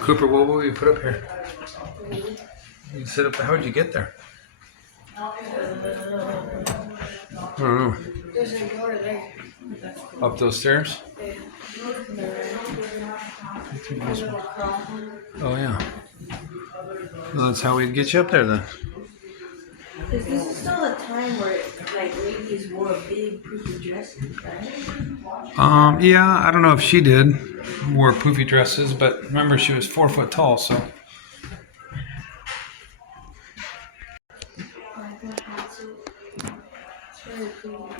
Cooper, what will we put up here? You sit up there. How would you get there? I don't know. There's a door there. Up those stairs? Oh, yeah. Well, that's how we'd get you up there then. Because this is still a time where, like, ladies wore big, poofy dresses, right? Yeah, I don't know if she did. Wore poofy dresses, but remember she was 4 foot tall, so. It's really cool.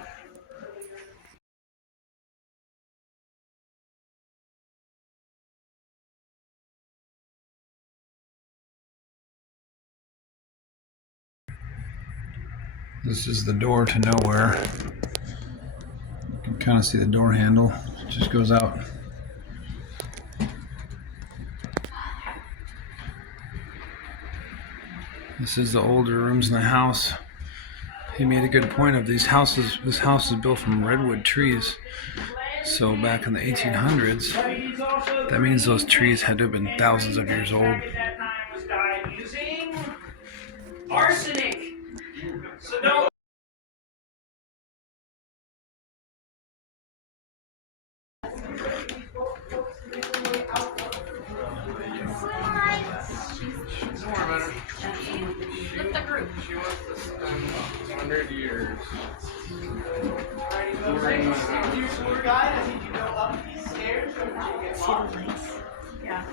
This is the door to nowhere. You can kind of see the door handle. It just goes out. This is the older rooms in the house. He made a good point of these houses. This house is built from redwood trees. So back in the 1800s, that means those trees had to have been thousands of years old. Arsenic. So don't. She wants to spend 100 years. Tour guide, I need you to go up these stairs or you get lost. Yeah.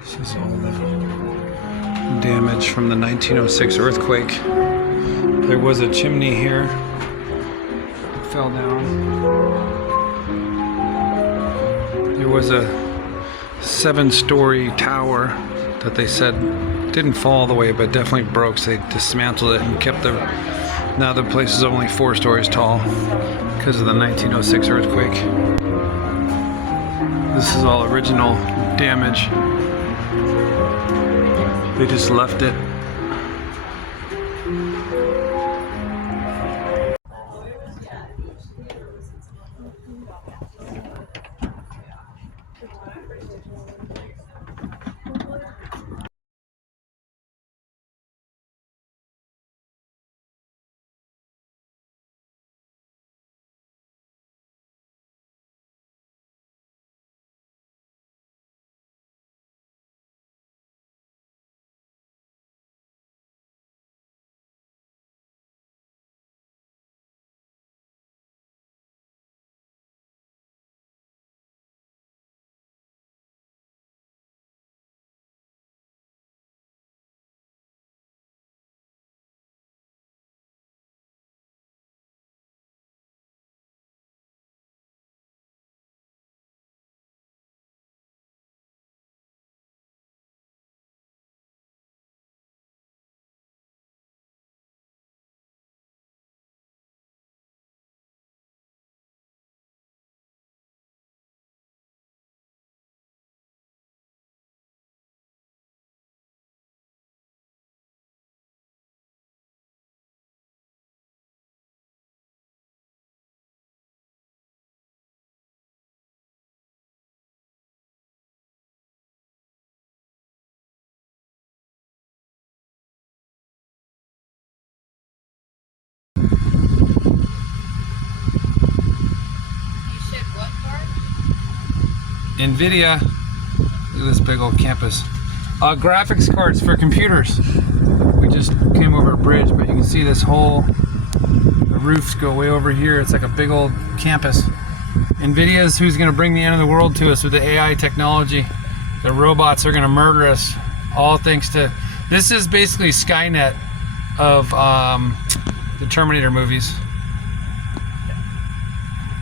This is all the damage from the 1906 earthquake. There was a chimney here. It fell down. There was a 7-story tower that they said didn't fall all the way, but definitely broke. So they dismantled it and kept the. Now the place is only 4 stories tall because of the 1906 earthquake. This is all original damage. They just left it. NVIDIA. Look at this big old campus. Graphics cards for computers. We just came over a bridge, but you can see this whole, the roofs go way over here. It's like a big old campus. NVIDIA is who's going to bring the end of the world to us with the AI technology. The robots are going to murder us, all thanks to, this is basically Skynet of the Terminator movies.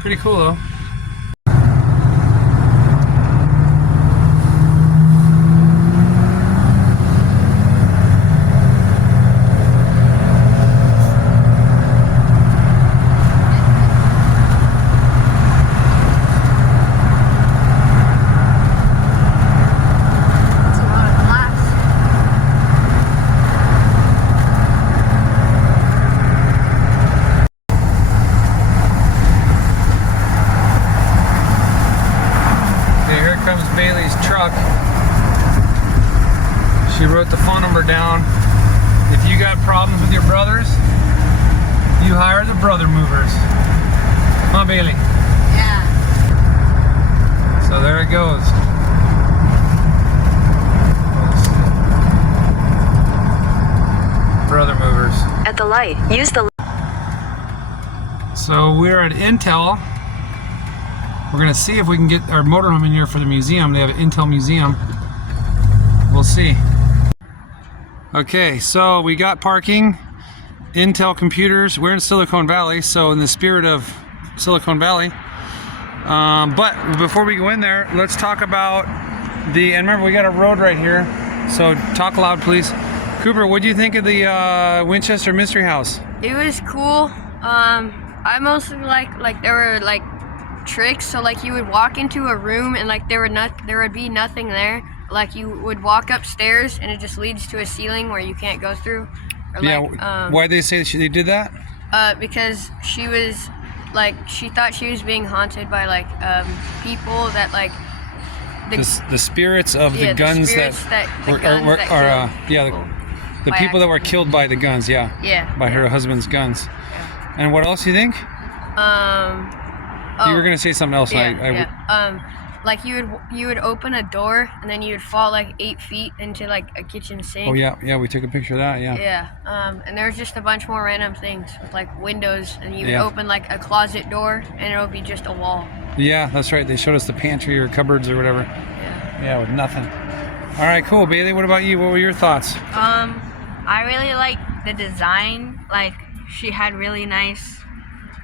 Pretty cool though. times Bailey's truck. She wrote the phone number down. If you got problems with your brothers, you hire the brother movers. Huh, Bailey? Yeah. So there it goes. Brother movers. At the light, use the... So we're at Intel. We're gonna see if we can get our motorhome in here for the museum. They have an Intel museum. We'll see. Okay, so we got parking, Intel computers. We're in Silicon Valley, so in the spirit of Silicon Valley. But before we go in there, let's talk about and remember we got a road right here, so talk loud please. Cooper, what do you think of the Winchester Mystery House? It was cool. I mostly like there were like tricks, so like you would walk into a room and like there would be nothing there. Like you would walk upstairs and it just leads to a ceiling where you can't go through. Or Yeah, why'd they say they did that? Because she was like, she thought she was being haunted by like people that like the spirits of the guns the people that were killed by the guns, by her husband's guns. Yeah. And what else do you think? You were gonna say something else. Like you would open a door and then you would fall like 8 feet into like a kitchen sink. Oh yeah, we took a picture of that. Yeah. And there's just a bunch more random things with like windows, and you would open like a closet door and it would be just a wall. Yeah, that's right. They showed us the pantry or cupboards or whatever. Yeah, with nothing. All right, cool. Bailey, what about you? What were your thoughts? I really like the design. Like she had really nice,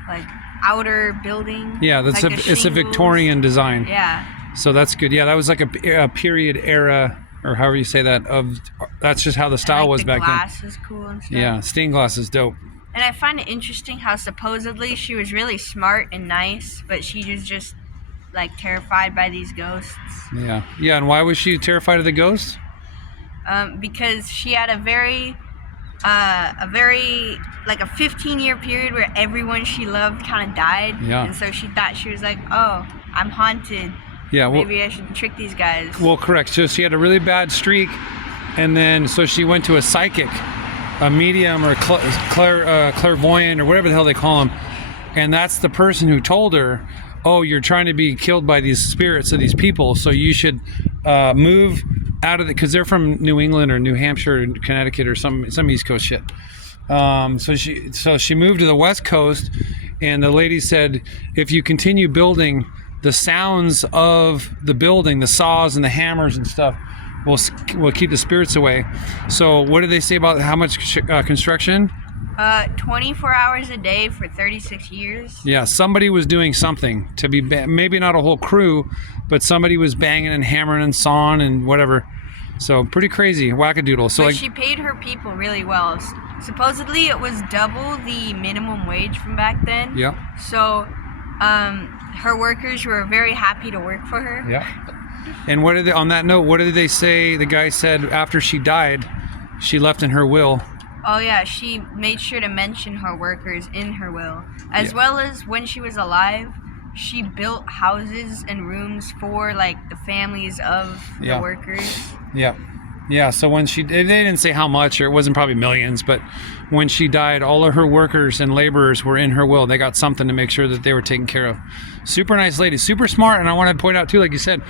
like outer building. Yeah, it's a Victorian design. Yeah. So that's good. Yeah, that was like a period era, or however you say that. That's just how the style was back then. Glass is cool and stuff. Yeah, stained glass is dope. And I find it interesting how supposedly she was really smart and nice, but she was just like terrified by these ghosts. Yeah. And why was she terrified of the ghosts? Because she had a very like a 15-year period where everyone she loved kind of died. Yeah. And so she thought, she was like, oh, I'm haunted. Yeah. Well, maybe I should trick these guys. Well, correct. So she had a really bad streak, and then so she went to a psychic, a medium, or clairvoyant, or whatever the hell they call them, and that's the person who told her, oh, you're trying to be killed by these spirits of these people, so you should move out of it, because they're from New England or New Hampshire or Connecticut or some East Coast shit. So she moved to the West Coast, and the lady said, if you continue building, the sounds of the building, the saws and the hammers and stuff, will keep the spirits away. So what did they say about how much construction? 24 hours a day for 36 years. Yeah, somebody was doing something to be maybe not a whole crew, but somebody was banging and hammering and sawing and whatever. So pretty crazy, wackadoodle. So but she paid her people really well. Supposedly it was double the minimum wage from back then. Yeah. So her workers were very happy to work for her. Yeah. And on that note, what did they say? The guy said after she died, she left in her will. Oh yeah, she made sure to mention her workers in her will, as well as when she was alive, she built houses and rooms for like the families of the workers. Yeah. So when they didn't say how much, or it wasn't probably millions, but when she died, all of her workers and laborers were in her will. They got something to make sure that they were taken care of. Super nice lady, super smart. And I want to point out too, like you said,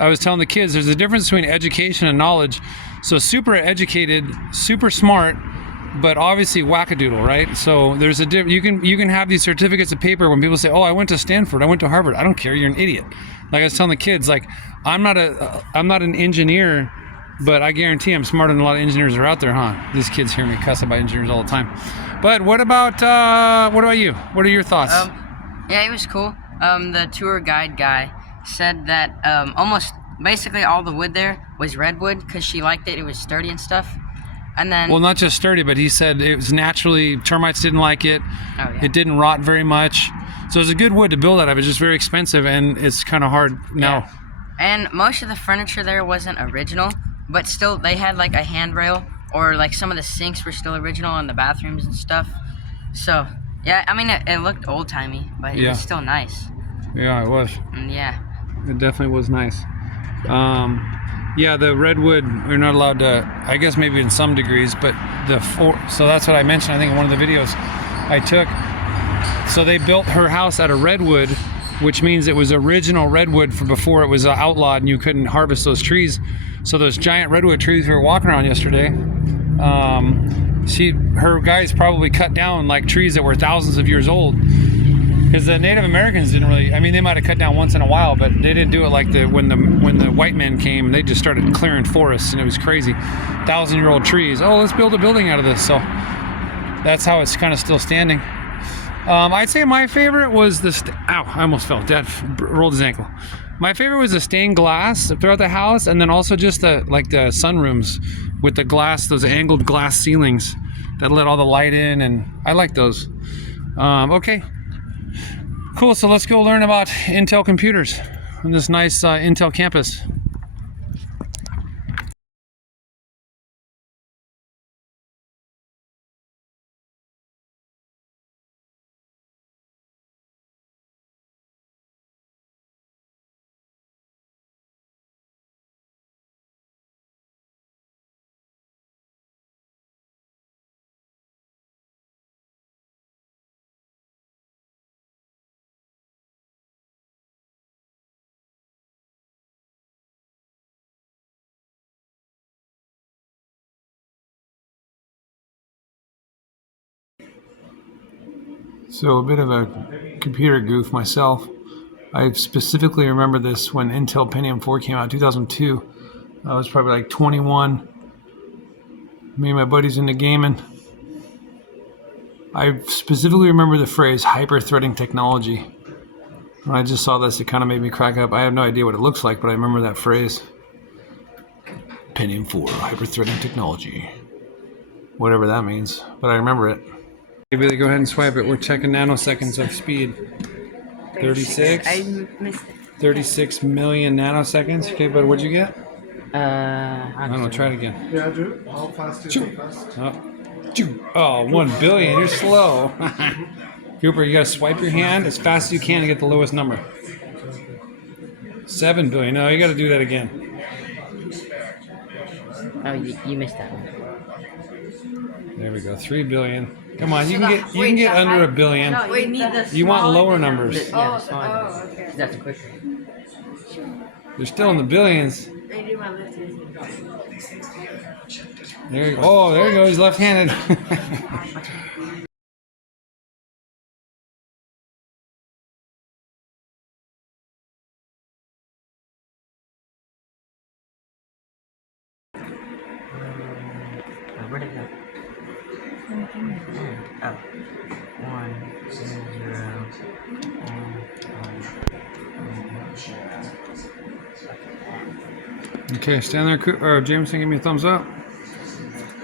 I was telling the kids, there's a difference between education and knowledge. So super educated, super smart, but obviously wackadoodle, right? So there's you can have these certificates of paper when people say, oh, I went to Stanford, I went to Harvard. I don't care, you're an idiot. Like I was telling the kids, like I'm not an engineer, but I guarantee I'm smarter than a lot of engineers that are out there, huh? These kids hear me cuss about engineers all the time. But what about you? What are your thoughts? Yeah, it was cool. The tour guide guy said that almost basically all the wood there was redwood because she liked it. It was sturdy and stuff. And then, well, not just sturdy, but he said it was naturally, termites didn't like it. Oh, yeah. It didn't rot very much. So it's a good wood to build out of. It's just very expensive, and it's kind of hard now. Yeah. And most of the furniture there wasn't original, but still they had like a handrail, or like some of the sinks were still original in the bathrooms and stuff. So, yeah, I mean, it looked old-timey, but it was still nice. Yeah, it was. And yeah. It definitely was nice. Yeah, the redwood, we're not allowed to, I guess maybe in some degrees, but so that's what I mentioned, I think in one of the videos I took. So they built her house out of redwood, which means it was original redwood for before it was outlawed and you couldn't harvest those trees. So those giant redwood trees we were walking around yesterday, her guys probably cut down like trees that were thousands of years old. Because the Native Americans didn't really, I mean, they might have cut down once in a while, but they didn't do it like when the white men came. They just started clearing forests, and it was crazy. 1,000-year-old trees. Oh, let's build a building out of this. So that's how it's kind of still standing. I'd say my favorite was ow, I almost fell. Dad rolled his ankle. My favorite was the stained glass throughout the house, and then also just the sunrooms with the glass, those angled glass ceilings that let all the light in, and I like those. Okay. Cool, so let's go learn about Intel computers on this nice Intel campus. So a bit of a computer goof myself. I specifically remember this when Intel Pentium 4 came out in 2002. I was probably like 21. Me and my buddies into gaming. I specifically remember the phrase hyper-threading technology. When I just saw this, it kind of made me crack up. I have no idea what it looks like, but I remember that phrase. Pentium 4, hyper-threading technology. Whatever that means, but I remember it. Maybe they go ahead and swipe it. We're checking nanoseconds of speed. 36. I missed it. 36 million nanoseconds. Okay, but what'd you get? I don't know. Try it again. Yeah, Drew. How fast is it fast? Oh, 1 billion. You're slow. Cooper, you gotta swipe your hand as fast as you can to get the lowest number. 7 billion. No, you gotta do that again. Oh, you missed that one. There we go. 3 billion. Come on, you can get under a billion. No, you need the You want smaller lower than numbers. Yeah, the smaller one. okay. That's quicker. You're still in the billions. I do my left hand. There you go. Oh, there you go. He's left-handed. Where'd it go? Oh. 1, 0, Okay, stand there, Jameson, give me a thumbs up.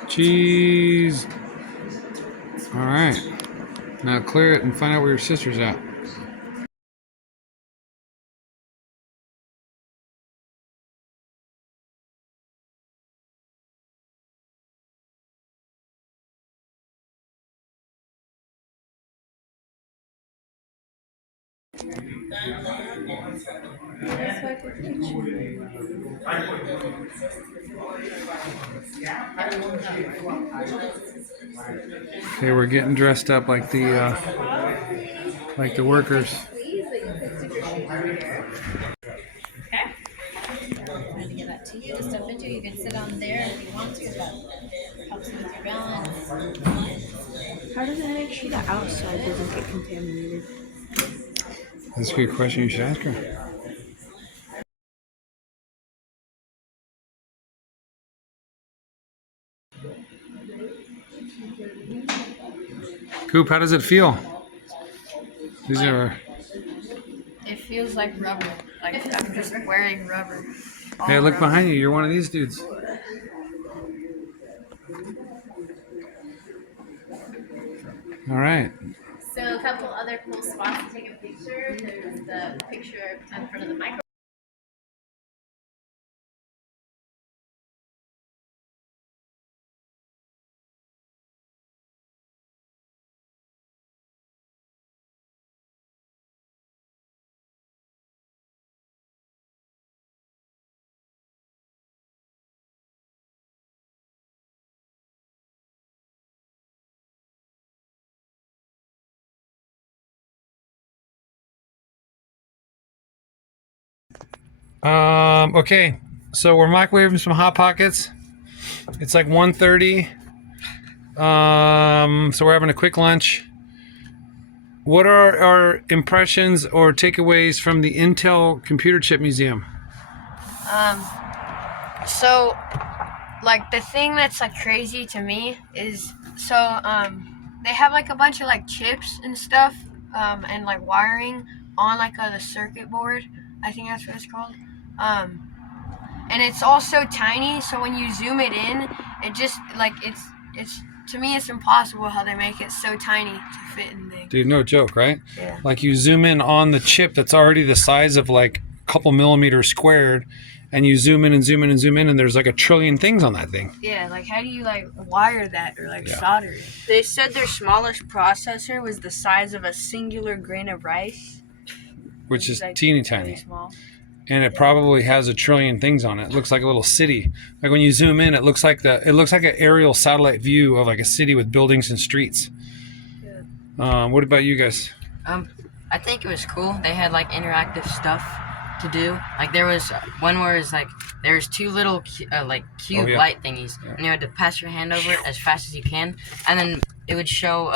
Cheese. All right. Now clear it and find out where your sister's at. Okay, we're getting dressed up like the workers. Trying to give that to you to step into. You can sit on there if you want to. That helps you with your balance. How does it make sure the outside doesn't get contaminated? That's a good question. You should ask her. Coop, how does it feel? These are. It feels like rubber. Like I'm just wearing rubber. Hey, look behind you. You're one of these dudes. All right. So a couple other cool spots to take a picture. There's the picture in front of the microphone. Okay, so we're microwaving some Hot Pockets. It's like 1:30. So we're having a quick lunch. What are our impressions or takeaways from the Intel Computer Chip Museum? So, like, the thing that's like crazy to me is they have like a bunch of like chips and stuff, and like wiring on like the circuit board. I think that's what it's called. And it's all so tiny, so when you zoom it in, it just like it's to me it's impossible how they make it so tiny to fit in there. Dude, no joke, right? Yeah. Like you zoom in on the chip that's already the size of like a couple millimeters squared, and you zoom in and zoom in and zoom in, and there's like 1 trillion things on that thing. Yeah, like how do you like wire that or like solder it? They said their smallest processor was the size of a singular grain of rice. Which is like teeny really tiny. small. And it probably has 1 trillion things on it. It looks like a little city. Like when you zoom in, it looks like an aerial satellite view of like a city with buildings and streets. What about you guys? I think it was cool. They had like interactive stuff to do. Like there was one where it's like there's 2 little cube light thingies, and you had to pass your hand over it as fast as you can, and then it would show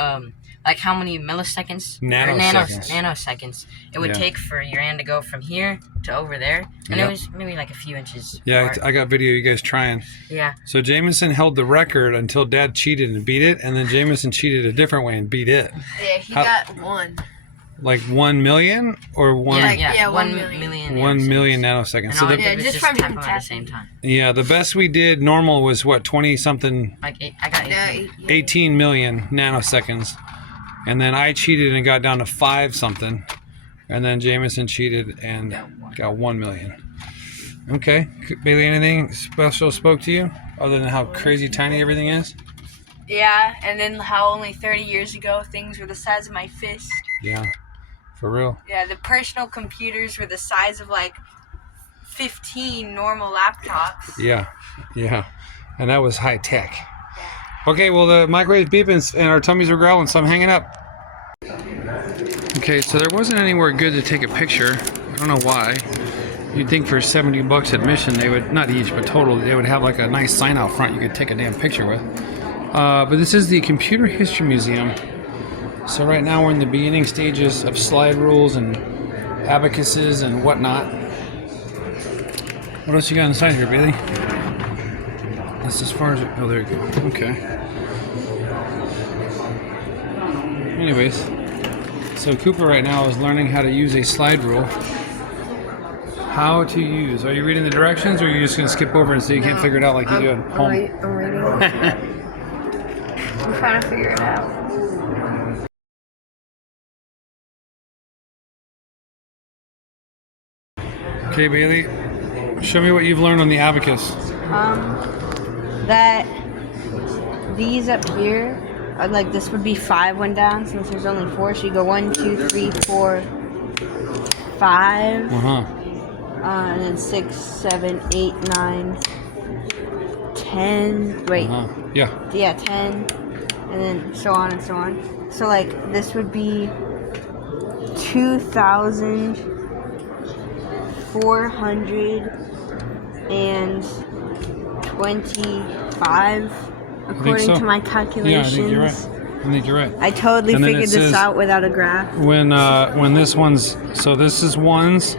like how many milliseconds nanoseconds it would take for your hand to go from here to over there, and it was maybe like a few inches apart. I got video of you guys trying. Yeah. So Jameson held the record until Dad cheated and beat it, and then Jameson cheated a different way and beat it. Yeah, he got 1. Like 1 million or 1? Yeah, 1 million. million. 1 million nanoseconds. And So all I the, did was just just from tap him them at the tapping. same time. yeah, the best we did normal was what, 20 something, Like I got 18. 18 million nanoseconds. And then I cheated and got down to 5 something. And then Jameson cheated and got 1 million. Okay. Bailey, anything special spoke to you other than how crazy tiny everything is? Yeah, and then how only 30 years ago things were the size of my fist. Yeah, for real. Yeah, the personal computers were the size of like 15 normal laptops. Yeah. And that was high tech. Okay, well, the microwave's beeping and our tummies are growling, so I'm hanging up. Okay, so there wasn't anywhere good to take a picture. I don't know why. You'd think for $70 admission, they would, not each, but total, they would have like a nice sign out front you could take a damn picture with. But this is the Computer History Museum. So right now we're in the beginning stages of slide rules and abacuses and whatnot. What else you got inside here, Bailey? That's as far as oh, there you go. Okay. Anyways, so Cooper right now is learning how to use a slide rule. How to use. Are you reading the directions, or are you just gonna skip over and so you can't figure it out like you do at home? I'm reading. I'm trying to figure it out. Okay, Bailey, show me what you've learned on the abacus. That these up here are like, this would be 5 went down since there's only 4, so you go 1, 2, 3, 4, 5, and then 6, 7, 8, 9, 10. Wait, yeah, 10, and then so on and so on. So like this would be 2,425 according to my calculations. Yeah, I think you're right. I totally And then figured it this says out without a graph. When this one's, so this is 1s,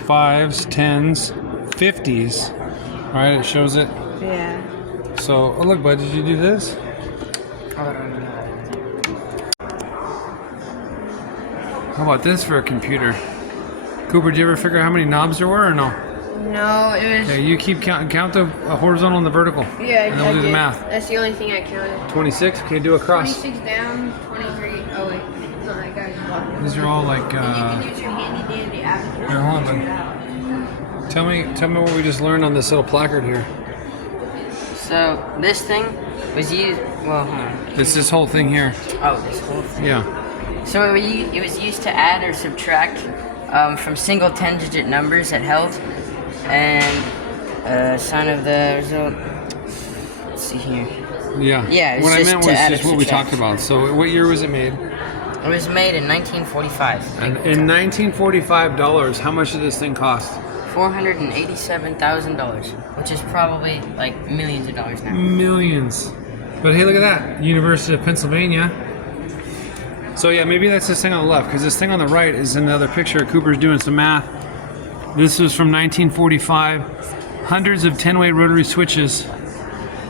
5s, 10s, 50s. All right, it shows it. Yeah. So, oh look, bud, did you do this? How about this for a computer? Cooper, did you ever figure out how many knobs there were or no? No, it was. Okay, you keep count the horizontal and the vertical. Yeah, and then we'll do the math. That's the only thing I counted. 26. Okay, do a cross. 26 down, 23. Oh wait, no, that guy's blocking. These are all like. You can use your handy dandy abacus. Here, hold on, bud. Tell me what we just learned on this little placard here. So this thing was used. Well, hold on. This whole thing here. Oh, this whole thing. Yeah. So it was used to add or subtract from single 10-digit numbers it held, and sign of the result. Let's see here. Yeah. Yeah, it was what just I meant to was add just or what we subtract. talked about. So, what year was it made? It was made in 1945. And in $1945, how much did this thing cost? $487,000, which is probably like millions of dollars now. Millions. But hey, look at that. University of Pennsylvania. So yeah, maybe that's this thing on the left, because this thing on the right is another picture. Cooper's doing some math. This was from 1945. Hundreds of 10-way rotary switches,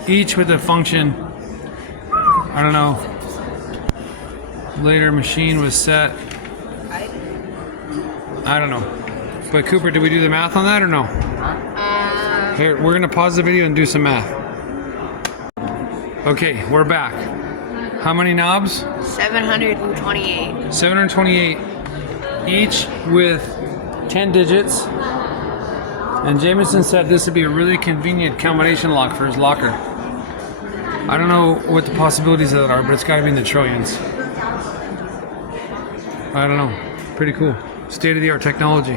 each with a function. I don't know. Later machine was set. I don't know. But Cooper, did we do the math on that or no? Here, we're gonna pause the video and do some math. Okay, we're back. How many knobs? 728. 728, each with 10 digits. And Jameson said this would be a really convenient combination lock for his locker. I don't know what the possibilities of that are, but it's gotta be in the trillions. I don't know. Pretty cool. State-of-the-art technology.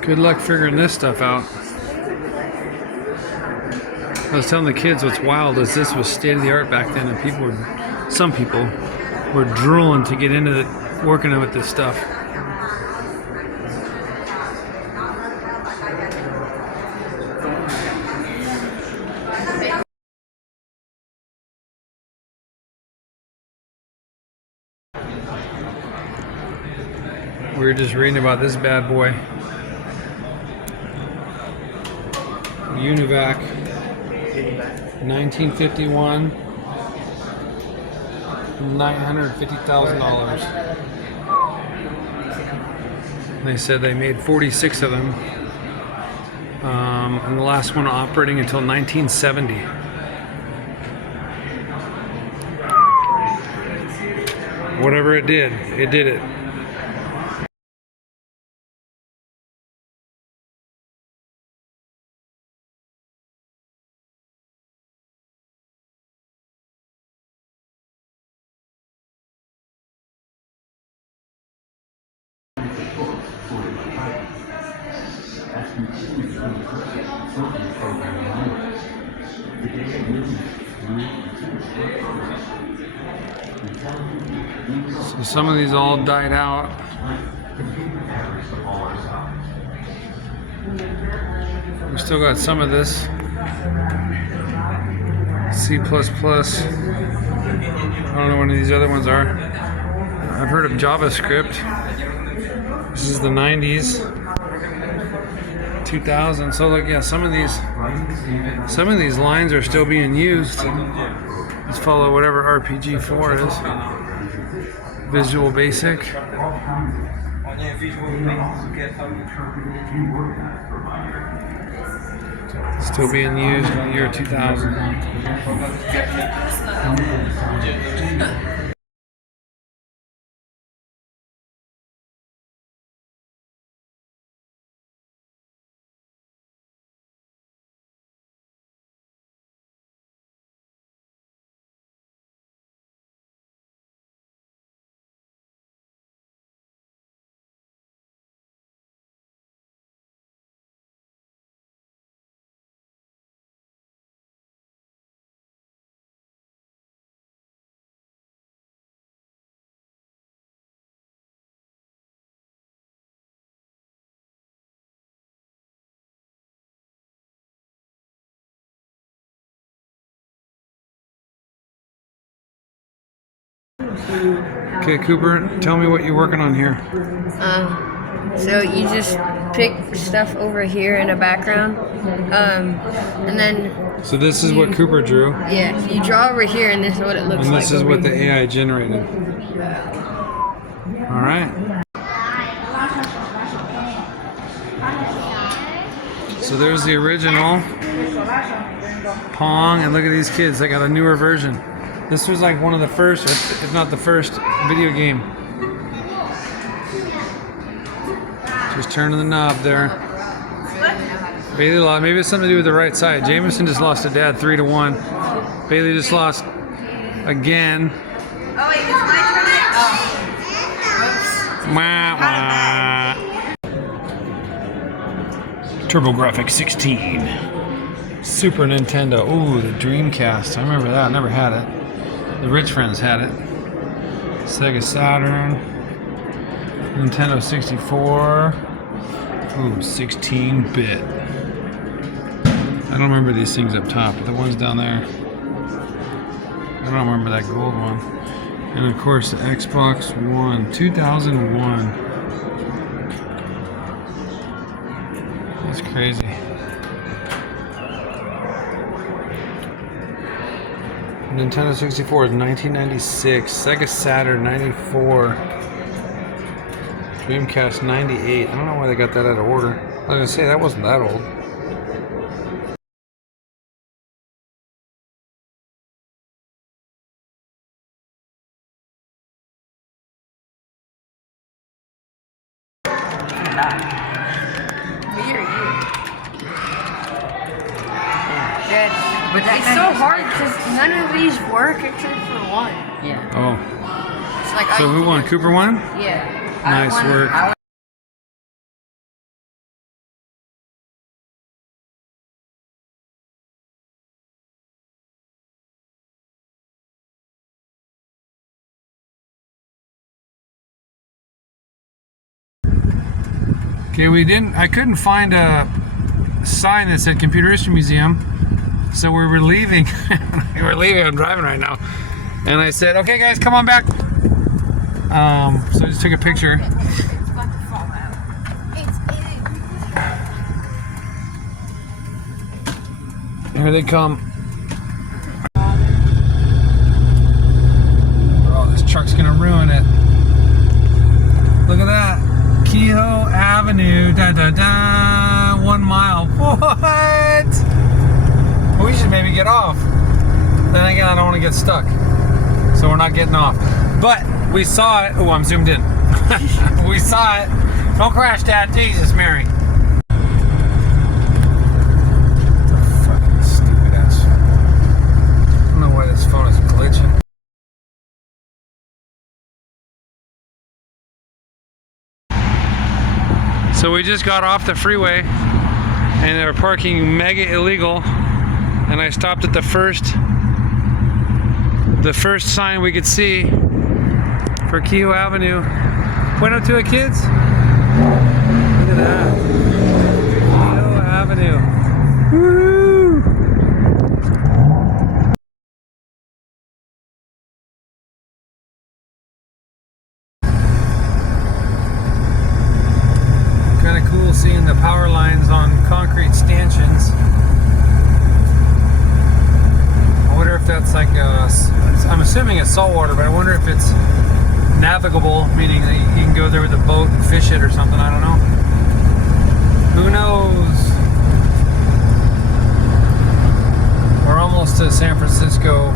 Good luck figuring this stuff out. I was telling the kids what's wild is this was state-of-the-art back then, and some people were drooling to get into it, working with this stuff. We were just reading about this bad boy. Univac, 1951, $950,000. They said they made 46 of them, and the last one operating until 1970. Whatever it did it. So some of these all died out. We still got some of this. C++. I don't know what any of these other ones are. I've heard of JavaScript. This is the 90s. 2000. So look, yeah, some of these lines are still being used. Let's follow whatever RPG4 is. Visual Basic. Still being used in the year 2000. Okay, Cooper, tell me what you're working on here. So you just pick stuff over here in a background, and then. So this is what Cooper drew. Yeah, you draw over here, and this is what it looks like. And this is what the AI generated. All right. So there's the original Pong, and look at these kids. They got a newer version. This was like one of the first, if not the first, video game. Just turning the knob there. Bailey lost. Maybe it's something to do with the right side. Jameson just lost to Dad 3-1. Bailey just lost again. Oh wait, it's my turn. Oh. TurboGrafx 16. Super Nintendo. Ooh, the Dreamcast. I remember that. I never had it. The rich friends had it. Sega Saturn. Nintendo 64. Ooh, 16-bit. I don't remember these things up top, but the ones down there. I don't remember that gold one. And of course, the Xbox One, 2001. That's crazy. Nintendo 64 is 1996. Sega Saturn 94. Dreamcast 98. I don't know why they got that out of order. I was gonna say that wasn't that old. But it's so hard because none of these work except for one. Yeah. Oh. It's like So who won? Cooper won? Yeah. Nice work. Okay, I couldn't find a sign that said Computer History Museum, so we were leaving. I'm driving right now. And I said, okay guys, come on back. So I just took a picture. Here they come. Oh, this truck's gonna ruin it. Look at that. Kehoe Avenue, da da da, 1 mile. What? We should maybe get off. Then again, I don't want to get stuck, so we're not getting off. But we saw it. Oh, I'm zoomed in. We saw it. Don't crash, Dad. Jesus, Mary. Fucking stupid ass. I don't know why this phone is glitching. So we just got off the freeway and they were parking mega illegal, and I stopped at the first sign we could see for Kehoe Avenue. Point up to it, kids. Look at that. Kehoe Avenue. Woo! Kind of cool seeing the power lines on concrete stanchions. I wonder if that's like I'm assuming it's saltwater, but I wonder if it's navigable, meaning that you can go there with a boat and fish it or something. I don't know. Who knows? We're almost to San Francisco.